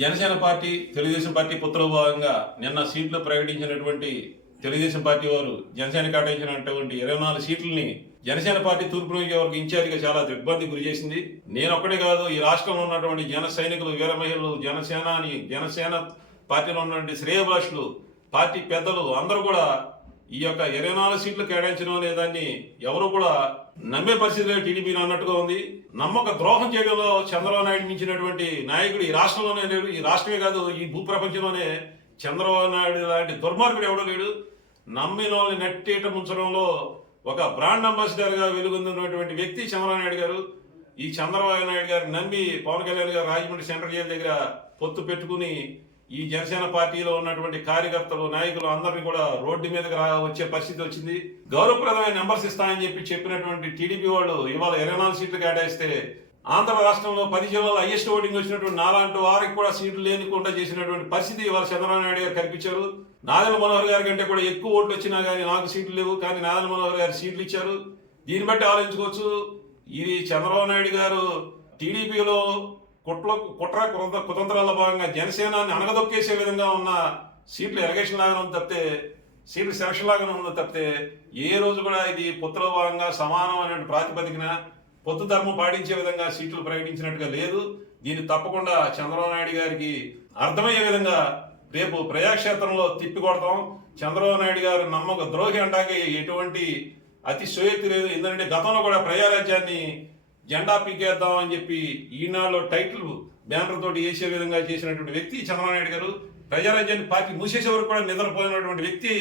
Janasena party Telugu Desam party పుత్రలో భాగంగా నిన్న సీట్లు ప్రకటించినటువంటి తెలుగుదేశం పార్టీ వారు జనసేన కేటాయించినటువంటి ఇరవై నాలుగు సీట్లని జనసేన పార్టీ తూర్పు నియోజకవర్గ ఇన్ఛార్జిగా చాలా దిగ్బంది గురి చేసింది. నేను ఒక్కడే కాదు ఈ రాష్ట్రంలో ఉన్నటువంటి జన సైనికులు వీర మహిళలు జనసేన అని జనసేన పార్టీలో ఉన్నటువంటి శ్రేయభాషులు పార్టీ పెద్దలు అందరూ కూడా ఈ యొక్క ఇరవై నాలుగు సీట్లు కేటాయించడం అనే దాన్ని ఎవరు కూడా నమ్మే పరిస్థితి లేదు. టీడీపీ అన్నట్టుగా ఉంది. నమ్మక ద్రోహం చేయడంలో చంద్రబాబు నాయుడు మించినటువంటి నాయకుడు ఈ రాష్ట్రంలోనే లేడు. ఈ రాష్ట్రమే కాదు ఈ భూప్రపంచంలోనే చంద్రబాబు నాయుడు లాంటి దుర్మార్గుడు ఎవడో లేడు. నమ్మిన వాళ్ళని నెట్టేట ముంచడంలో ఒక బ్రాండ్ అంబాసిడర్గా వెలుగొందినటువంటి వ్యక్తి చంద్రబాబు నాయుడు గారు. ఈ చంద్రబాబు నాయుడు గారిని నమ్మి పవన్ కళ్యాణ్ గారు రాజమండ్రి సెంట్రల్ జైలు దగ్గర పొత్తు పెట్టుకుని ఈ జనసేన పార్టీలో ఉన్నటువంటి కార్యకర్తలు నాయకులు అందరినీ కూడా రోడ్డు మీదకి రా వచ్చే పరిస్థితి వచ్చింది. గౌరవప్రదమైన నెంబర్స్ ఇస్తామని చెప్పి చెప్పినటువంటి టీడీపీ వాళ్ళు ఇవాళ ఇరవై నాలుగు సీట్లు కేటాయిస్తే ఆంధ్ర రాష్ట్రంలో పది జిల్లాలో హైయెస్ట్ ఓటింగ్ వచ్చినటువంటి నాలాంటి వారికి కూడా సీట్లు లేనికుండా చేసినటువంటి పరిస్థితి ఇవాళ చంద్రబాబు నాయుడు గారు కల్పించారు నాదెల మనోహర్ గారి కంటే కూడా ఎక్కువ ఓట్లు వచ్చినా కానీ నాకు సీట్లు లేవు కానీ నాదెల మనోహర్ గారు సీట్లు ఇచ్చారు. దీన్ని బట్టి ఆలోచించుకోవచ్చు. ఇది చంద్రబాబు నాయుడు గారు టీడీపీలో కుట్ర కుట్ర కుతంత్రాల భాగంగా జనసేనాన్ని అణగదొక్కేసే విధంగా ఉన్న సీట్లు ఎలగేషన్ లాగానే ఉంది తప్పితే సీట్లు సెలక్షన్ లాగానే ఉంది తప్పితే ఏ రోజు కూడా ఇది పుత్ర భాగంగా సమానమైన ప్రాతిపదికన పొత్తు ధర్మం పాటించే విధంగా సీట్లు ప్రకటించినట్టుగా లేదు. దీన్ని తప్పకుండా చంద్రబాబు నాయుడు గారికి అర్థమయ్యే విధంగా రేపు ప్రజాక్షేత్రంలో తిప్పి కొడతాం చంద్రబాబు నాయుడు గారు నమ్మక ద్రోహి అంటాకి ఎటువంటి అతి సోయక్తి లేదు. ఎందుకంటే గతంలో కూడా ప్రజారాజ్యాన్ని జెండా పీకేద్దాం అని చెప్పి ఈనాడులో టైటిల్ బ్యానర్ తోటి వేసే విధంగా చేసినటువంటి వ్యక్తి చంద్రబాబు నాయుడు గారు. ప్రజారాజ్యాన్ని పార్టీ మూసేసే వరకు కూడా నిద్రపోయినటువంటి వ్యక్తి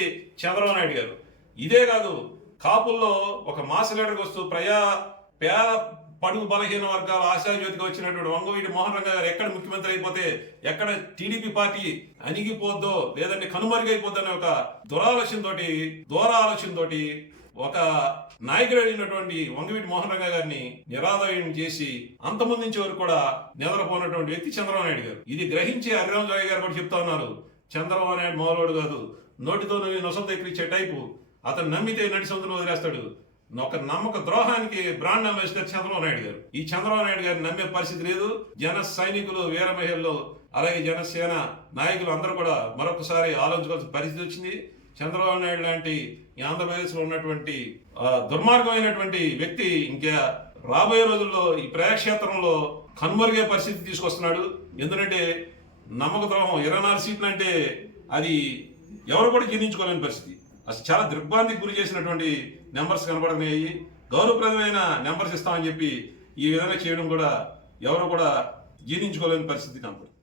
చంద్రబాబు నాయుడు గారు. ఇదే కాదు కాపుల్లో ఒక మాస్ లీడర్కి వస్తూ ప్రజా పేద పడుగు బలహీన వర్గాల ఆశాజ్యోతిగా వచ్చినటువంటి వంగవీటి మోహన్ రంగ గారు ఎక్కడ ముఖ్యమంత్రి అయిపోతే ఎక్కడ టీడీపీ పార్టీ అణిగిపోద్దో లేదంటే కనుమరుగైపోద్దో అనే ఒక దురాలోచనతోటి దూర ఆలోచనతోటి ఒక నాయకుడు అయినటువంటి వంగవీటి మోహన్ రంగ గారిని నిరాదయం చేసి అంతమందించే వరకు కూడా నిద్రపోయినటువంటి వ్యక్తి చంద్రబాబు నాయుడు గారు. ఇది గ్రహించి హరిరామ్ జోయ్ గారు కూడా చెప్తా ఉన్నారు. చంద్రబాబు నాయుడు మొదలోడు కాదు. నోటితో నువ్వు నొసం ఇచ్చే టైపు. అతను నమ్మితే నడి సొంతను వదిలేస్తాడు. ఒక నమ్మక ద్రోహానికి బ్రాండ్ అంబాసిడర్ చంద్రబాబు నాయుడు గారు. ఈ చంద్రబాబు నాయుడు గారు నమ్మే పరిస్థితి లేదు. జన సైనికులు వీరమహిళలు అలాగే జనసేన నాయకులు అందరూ కూడా మరొకసారి ఆలోచించవలసిన పరిస్థితి వచ్చింది. చంద్రబాబు నాయుడు లాంటి ఆంధ్రప్రదేశ్లో ఉన్నటువంటి దుర్మార్గమైనటువంటి వ్యక్తి ఇంకా రాబోయే రోజుల్లో ఈ ప్రజాక్షేత్రంలో కనుమరుగే పరిస్థితి తీసుకొస్తున్నాడు. ఎందుకంటే నమ్మక ద్రోహం ఇరవై నాలుగు సీట్లు అంటే అది ఎవరు కూడా జీర్ణించుకోలేని పరిస్థితి. అసలు చాలా దిగ్భ్రాంతికి గురి చేసినటువంటి నెంబర్స్ కనపడుతున్నాయి గౌరవప్రదమైన నెంబర్స్ ఇస్తామని చెప్పి ఈ విధంగా చేయడం కూడా ఎవరు కూడా జీర్ణించుకోలేని పరిస్థితి కనపడుతుంది.